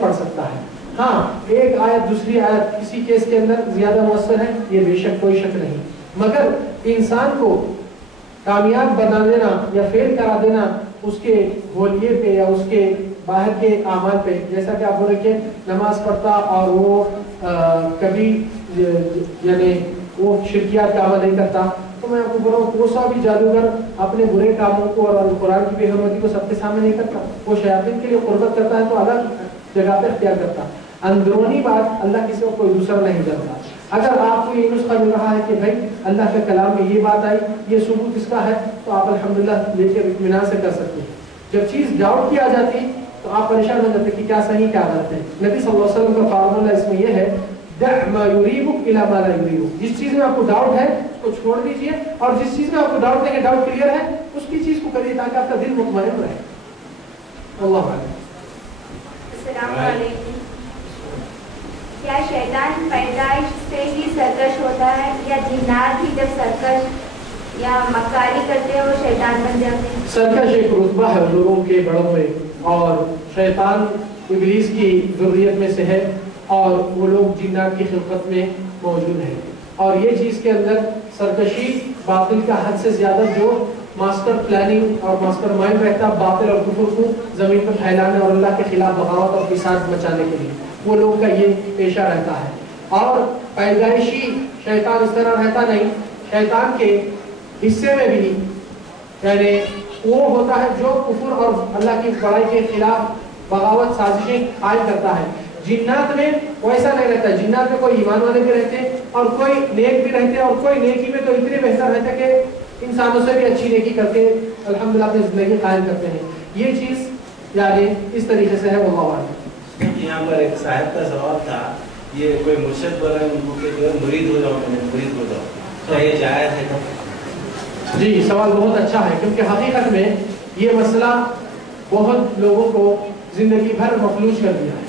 پڑھ سکتا ہے. ہاں ایک آیت دوسری آیت کسی کیس کے اندر زیادہ مؤثر ہے، یہ بے شک کوئی شک نہیں، مگر انسان کو کامیاب بنا دینا یا فیل کرا دینا اس کے ہولیے پہ یا اس کے باہر کے اعمال پہ، جیسا کہ آپ بولے کہ نماز پڑھتا اور وہ کبھی یعنی وہ شرکیات کا عمل نہیں کرتا، تو میں آپ کو بول رہا ہوں کوسا بھی جادوگر اپنے برے کاموں کو اور قرآن کی بے حرمتی کو سب کے سامنے نہیں کرتا. وہ شیاطین کے لیے قربت کرتا ہے تو الگ جگہ پہ اختیار کرتا. اندرونی بات اللہ کسی کو کوئی دوسرا نہیں کرتا. اگر آپ کو یہ نسخہ مل رہا ہے کہ بھائی اللہ کے کلام میں یہ بات آئی، یہ ثبوت اس کا ہے، تو آپ الحمدللہ لے کے اطمینان سے کر سکتے ہیں. جب چیز ڈاؤٹ کی آ جاتی تو آپ پریشان ہو جاتے کہ کیا صحیح کیا غلط ہے. نبی صلی اللہ علیہ وسلم کا فارمولہ اس میں یہ ہے، دع ما یریبک الی ما لا یریبک. جس چیز میں آپ کو ڈاؤٹ ہے اس کو چھوڑ دیجئے، اور جس چیز میں آپ کو ڈاؤٹ نہیں ہے، ڈاؤٹ کلیئر ہے، اس کی چیز کو کریے تاکہ آپ کا دل مطمئن رہے. اللہ علیہ. السلام علیکم. کیا شیطان پیدائش سے ہی سرکش ہوتا ہے یا جنات ہی جب سرکش یا مکاری کرتے ہیں وہ شیطان بن جاتے ہیں؟ سرکش ایک رتبہ ہے لوگوں کے بڑوں میں، اور شیطان ابلیس کی ذریت میں سے ہے، اور وہ لوگ جنات کی خلقت میں موجود ہیں. اور یہ چیز کے اندر سرکشی باطل کا حد سے زیادہ جو ماسٹر پلاننگ اور ماسٹر مائنڈ رہتا ہے باطل اور کفر کو زمین پر پھیلانے اور اللہ کے خلاف بغاوت اور فساد مچانے کے لیے، وہ لوگ کا یہ پیشہ رہتا ہے. اور پیدائشی شیطان اس طرح رہتا نہیں. شیطان کے حصے میں بھی یعنی وہ ہوتا ہے جو کفر اور اللہ کی بڑائی کے خلاف بغاوت سازشیں عائد کرتا ہے. جنات میں ویسا نہیں رہتا. جنات میں کوئی ایمان والے بھی رہتے اور کوئی نیک بھی رہتے، اور کوئی نیکی میں تو اتنے بہتر رہتے کہ انسانوں سے بھی اچھی نیکی کر کے الحمدللہ اپنی زندگی قائم کرتے ہیں. یہ چیز یعنی اس طریقے سے ہے. وہ یہاں پر ایک صاحب کا سوال تھا، یہ کوئی مرشد بول رہے ہیں ان کو کہ جو ہے مرید ہو جاؤ، مرید ہو جاؤ، کیا یہ جائز ہے؟ جی سوال بہت اچھا ہے، کیونکہ حقیقت میں یہ مسئلہ بہت لوگوں کو زندگی بھر مفلوج کر دیا ہے.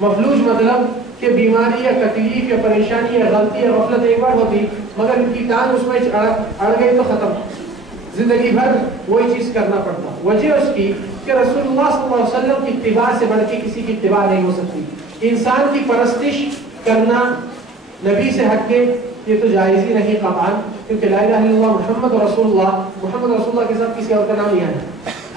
مفلوج مطلب کہ بیماری یا تکلیف یا پریشانی یا غلطی یا غفلت ایک بار ہوتی، مگر ان کی ٹانگ اس میں اڑ گئی تو ختم، زندگی بھر وہی چیز کرنا پڑتا. وجہ اس کی کہ رسول اللہ صلی اللہ علیہ وسلم کی اتباع سے بڑھ کے کسی کی اتباع نہیں ہو سکتی. انسان کی پرستش کرنا نبی سے ہٹ کے یہ تو جائز ہی نہیں قطعاً، کیونکہ لا الہ الا اللہ محمد رسول اللہ، محمد رسول اللہ کے ساتھ کسی اور کا نام نہیں ہے.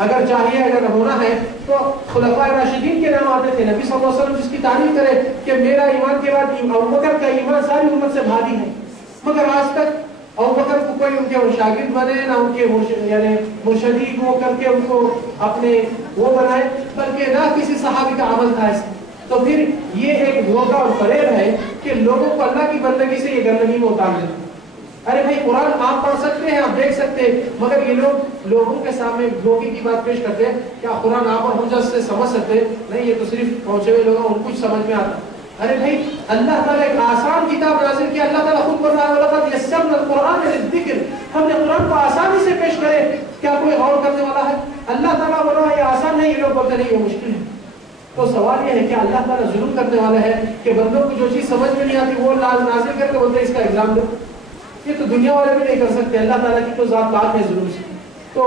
اگر چاہیے اگر ہونا ہے تو خلفاء راشدین کے نام آتے تھے. نبی صلی اللہ علیہ وسلم جس کی تعریف کرے کہ میرا ایمان کے بعد ابوبکر کا ایمان ساری امت سے بھاری ہے، مگر آج تک ابوبکر کو کوئی ان کے شاگرد بنے نہ ان کے یعنی مرشدی کو کر کے ان کو اپنے وہ بنائے، بلکہ نہ کسی صحابی کا عمل تھا. تو پھر یہ ایک دھوکہ اور فریب ہے کہ لوگوں کو اللہ کی بندگی سے یہ گندگی میں اتار دیتے. ارے بھائی قرآن آپ پڑھ سکتے ہیں، آپ دیکھ سکتے ہیں، مگر یہ لوگ لوگوں کے سامنے دھوکے کی بات پیش کرتے ہیں. کیا قرآن آپ اور ہم سے سمجھ سکتے نہیں؟ یہ تو صرف پہنچے ہوئے لوگ ان کچھ سمجھ میں آتا. ارے بھائی اللہ تعالیٰ ایک آسان کتاب نازل کیا. اللہ تعالیٰ خود بول رہا ہے وَلَقَدْ يَسَّرْنَا الْقُرْآنَ لِلذِّكْرِ، ہم نے قرآن کو آسانی سے پیش کرے. کیا کوئی غور کرنے والا ہے؟ اللہ تعالیٰ بول رہا ہے یہ آسان نہیں، یہ لوگ بولتے نہیں یہ مشکل ہے. تو سوال یہ ہے کہ اللہ تعالیٰ ظلم کرنے والا ہے کہ بندوں کو جو چیز سمجھ میں نہیں آتی وہ نازل کر کے بولتے اس کا ایگزام دو؟ یہ تو دنیا والے بھی نہیں کر سکتے. اللہ تعالیٰ کی تو ذات پاک ہے ظلم سے. تو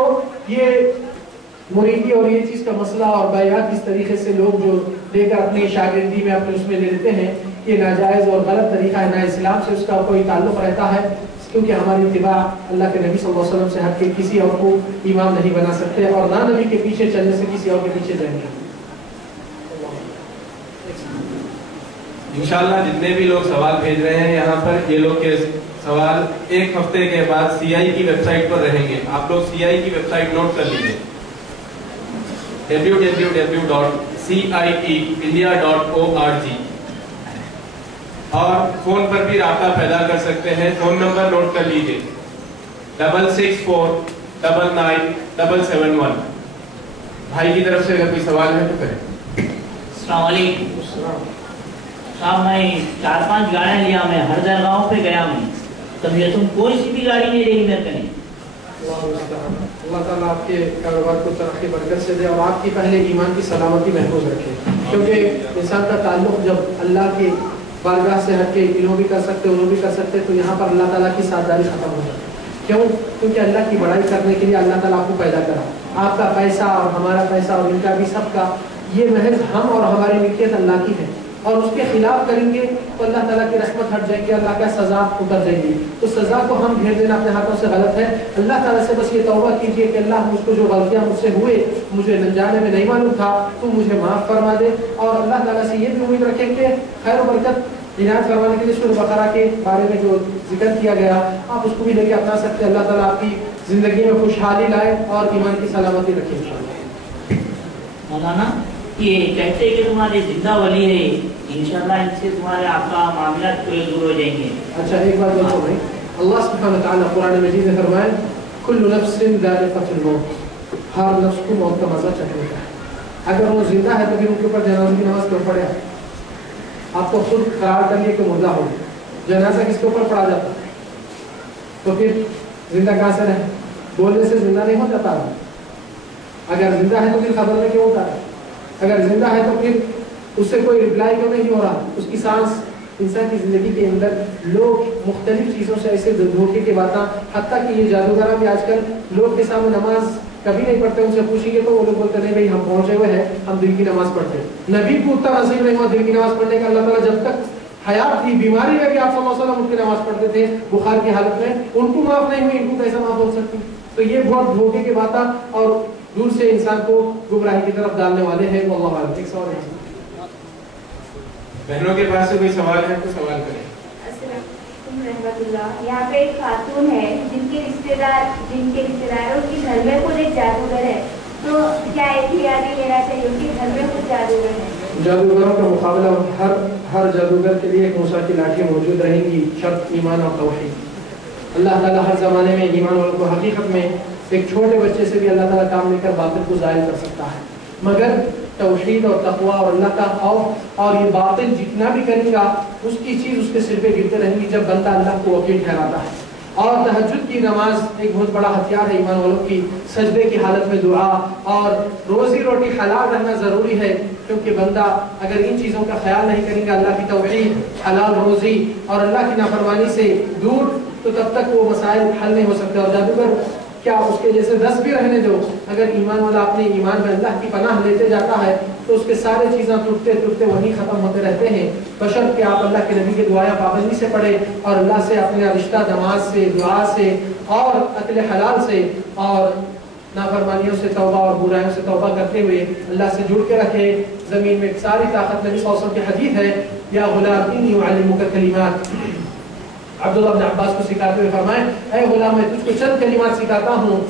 یہ مریدی اور یہ چیز کا مسئلہ اور بیعت اس طریقے سے لوگ جو لے کر اپنی شاگردی میں اپنے اس میں لے لیتے ہیں، یہ ناجائز اور غلط طریقہ ہے. نہ اسلام سے اس کا کوئی تعلق رہتا ہے، کیونکہ ہماری اتباع اللہ کے نبی صلی اللہ علیہ وسلم سے ہٹ کے کسی اور کو امام نہیں بنا سکتے، اور نہ نبی کے پیچھے چلنے سے کسی اور کے پیچھے جائیں گے. انشاءاللہ جتنے بھی لوگ سوال بھیج رہے ہیں یہاں پر، یہ لوگ کے سوال ایک ہفتے کے بعد سی آئی کی ویب سائٹ پر رہیں گے. آپ لوگ سی آئی کی ویب سائٹ نوٹ کر لیجیے، www.cieindia.org، اور فون پر بھی رابطہ پیدا کر سکتے ہیں. فون نمبر نوٹ کر لیجیے 664997771. بھائی کی طرف سے اگر کوئی سوال ہے تو کریں. السلام علیکم صاحب، میں 4-5 گاڑیاں لیا، میں ہر درگاہوں پہ گیا ہوں، طبیعتوں کوئی سی بھی گاڑی نہیں رہی میرے کہیں. اللہ تعالیٰ آپ کے کاروبار کو ترقی برکت سے دے اور آپ کی پہلے ایمان کی سلامتی محفوظ رکھے، کیونکہ انسان کا تعلق جب اللہ کی بارگاہ سے ہٹ کے انہوں بھی کر سکتے انہوں بھی کر سکتے تو یہاں پر اللہ تعالیٰ کی ساتھ داری ختم ہو جاتی. کیوں؟ کیونکہ اللہ کی بڑائی کرنے کے لیے اللہ تعالیٰ آپ کو پیدا کرا. آپ کا پیسہ اور ہمارا پیسہ اور ان کا بھی سب کا یہ محض ہم اور ہماری ملکیت اللہ کی ہے، اور اس کے خلاف کریں گے تو اللہ تعالیٰ کی رحمت ہٹ جائے گی، اللہ کا سزا اتر جائے گی. تو سزا کو ہم گھیر دینا اپنے ہاتھوں سے غلط ہے. اللہ تعالیٰ سے بس یہ توبہ کیجیے کہ اللہ مجھ کو جو غلطیاں مجھ سے ہوئے مجھے جانے میں نہیں معلوم تھا، تو مجھے معاف فرما دے. اور اللہ تعالیٰ سے یہ بھی امید رکھیں کہ خیر و برکت عنایت فرمانے کے لیے سورہ بقرہ کے بارے میں جو ذکر کیا گیا آپ اس کو بھی لے کے اپنا سکتے ہیں. اللہ تعالیٰ آپ کی زندگی میں خوشحالی لائے اور ایمان کی سلامتی رکھے انشاءاللہ. مولانا یہ کہتے کہ تمہارے زندہ ولی ہے، انشاءاللہ ان سے تمہارے آقا معاملات پورے دور ہو جائیں گے. اچھا ایک بات بتاؤ بھائی، اللہ سبحانہ وتعالیٰ قرآن مجید میں فرمائے کل نفس ذائقۃ الموت، ہر نفس کو موت کا مزہ چکھنے کا ہے. اگر وہ زندہ ہے تو پھر ان کے اوپر جنازے کی نماز کیوں پڑھے؟ آپ کو خود قرار کر لیے کہ مردہ ہو، جنازہ کس کے اوپر پڑھا جاتا ہے؟ تو پھر زندہ کہاں سے رہے؟ بولنے سے زندہ نہیں ہو جاتا. اگر زندہ ہے تو پھر خبر میں کیوں ہوتا ہے؟ اگر زندہ ہے تو پھر اس سے کوئی رپلائی کیوں نہیں ہو رہا؟ اس کی سانس انسان کی زندگی کے اندر لوگ مختلف چیزوں سے ایسے دھوکے کی باتیں، حتیٰ کہ یہ جادوگرہ بھی آج کل لوگ کے سامنے نماز کبھی نہیں پڑھتے، ان سے پوچھیں گے تو وہ لوگ بولتے نہیں بھائی ہم پہنچے ہوئے ہیں، ہم دل کی نماز پڑھتے ہیں. نبی کو اتنا نصیب نہیں ہوا دل کی نماز پڑھنے کا. اللہ تعالیٰ جب تک حیات تھی، بیماری ہے کہ آپ صلی اللہ علیہ وسلم ان کی نماز پڑھتے تھے بخار کی حالت میں، ان کو معاف نہیں ہوئی، ان کو کیسے معاف ہو سکتی؟ تو یہ بہت دھوکے کی باتیں اور دور سے انسان کو گمراہی کی طرف ڈالنے والے ہیں. واللہ اعلم. ایک سوال ہے بہنوں کے پاس سے کوئی سوال ہے تو سوال کریں. السلام علیکم رحمۃ اللہ. یہاں پہ ایک خاتون ہے جن کے رشتے داروں کی گھر میں خود ایک جادوگر ہے، تو کیا احتیاطی لینا چاہیے؟ ان کے گھر میں خود جادوگر ہے. جادوگروں کا مقابلہ ہر جادوگر کے لیے ایک موسیٰ کی لاٹھی موجود رہیں گی، شرط ایمان اور توحید. اللہ تعالیٰ ہر زمانے میں ایمان والوں کو حقیقت میں ایک چھوٹے بچے سے بھی اللہ تعالیٰ کام لے کر باطل کو ظاہر کر سکتا ہے، مگر توحید اور تقویٰ اور اللہ کا خوف اور یہ باطل جتنا بھی کرے گا اس کی چیز اس کے سر پہ گرتے رہیں گی جب بندہ اللہ کو وکیل ٹھہراتا ہے. اور تہجد کی نماز ایک بہت بڑا ہتھیار ہے ایمان والوں کی. سجدے کی حالت میں دعا اور روزی روٹی حلال رہنا ضروری ہے، کیونکہ بندہ اگر ان چیزوں کا خیال نہیں کرے گا، اللہ کی توحید، حلال روزی اور اللہ کی نافرمانی سے دور، تو تب تک وہ مسائل حل نہیں ہو سکتے. اور جادوگر کیا اس کے جیسے 10 بھی رہنے دو، اگر ایمان والا اپنے ایمان میں اللہ کی پناہ لیتے جاتا ہے تو اس کے سارے چیزیں ٹوٹتے وہیں ختم ہوتے رہتے ہیں، بشرط کہ آپ اللہ کے نبی کے دعائیں پابندی سے پڑھیں اور اللہ سے اپنا رشتہ نماز سے، دعا سے اور اکل حلال سے اور نافرمانیوں سے توبہ اور برائیوں سے توبہ کرتے ہوئے اللہ سے جڑ کے رکھے. زمین میں ساری طاقت نبی صلی اللہ علیہ وسلم کی حدیث ہے، یا غلام انی اعلمک کلمات، عبداللہ بن عباس کو سکھاتے ہوئے فرمائے اے غلام میں تجھ کو چند کلمات سکھاتا ہوں،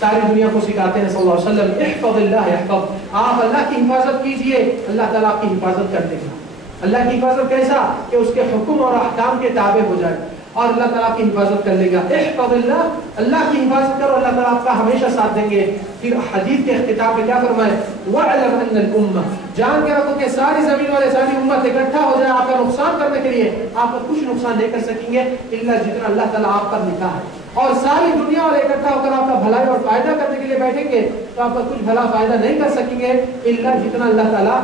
ساری دنیا کو سکھاتے ہیں صلی اللہ علیہ وسلم. احفظ اللہ یحفظ، آپ اللہ کی حفاظت کیجئے، اللہ تعالیٰ آپ کی حفاظت کر دے گا. اللہ کی حفاظت کیسا؟ کہ اس کے حکم اور احکام کے تابع ہو جائے اور اللہ تعالیٰ آپ کی حفاظت کر لے گا. احفظ اللہ، اللہ کی حفاظت کرو، اللہ تعالیٰ آپ کا ہمیشہ ساتھ دیں گے. پھر حدیث کے اختتام میں کیا فرمائے؟ وَاعْلَمْ أَنَّ الْأُمَّةَ، جان کے رکھو کہ ساری زمین والے، ساری امت اکٹھا ہو جائے آپ کا نقصان کرنے کے لیے، آپ کا کچھ نقصان نہیں کر سکیں گے الا جتنا اللہ تعالیٰ آپ پر لکھا ہے. اور ساری دنیا والے اکٹھا ہو کر آپ کا بھلائی اور فائدہ کرنے کے لیے بیٹھیں گے تو آپ کا کچھ بھلا فائدہ نہیں کر سکیں گے الا جتنا اللہ تعالیٰ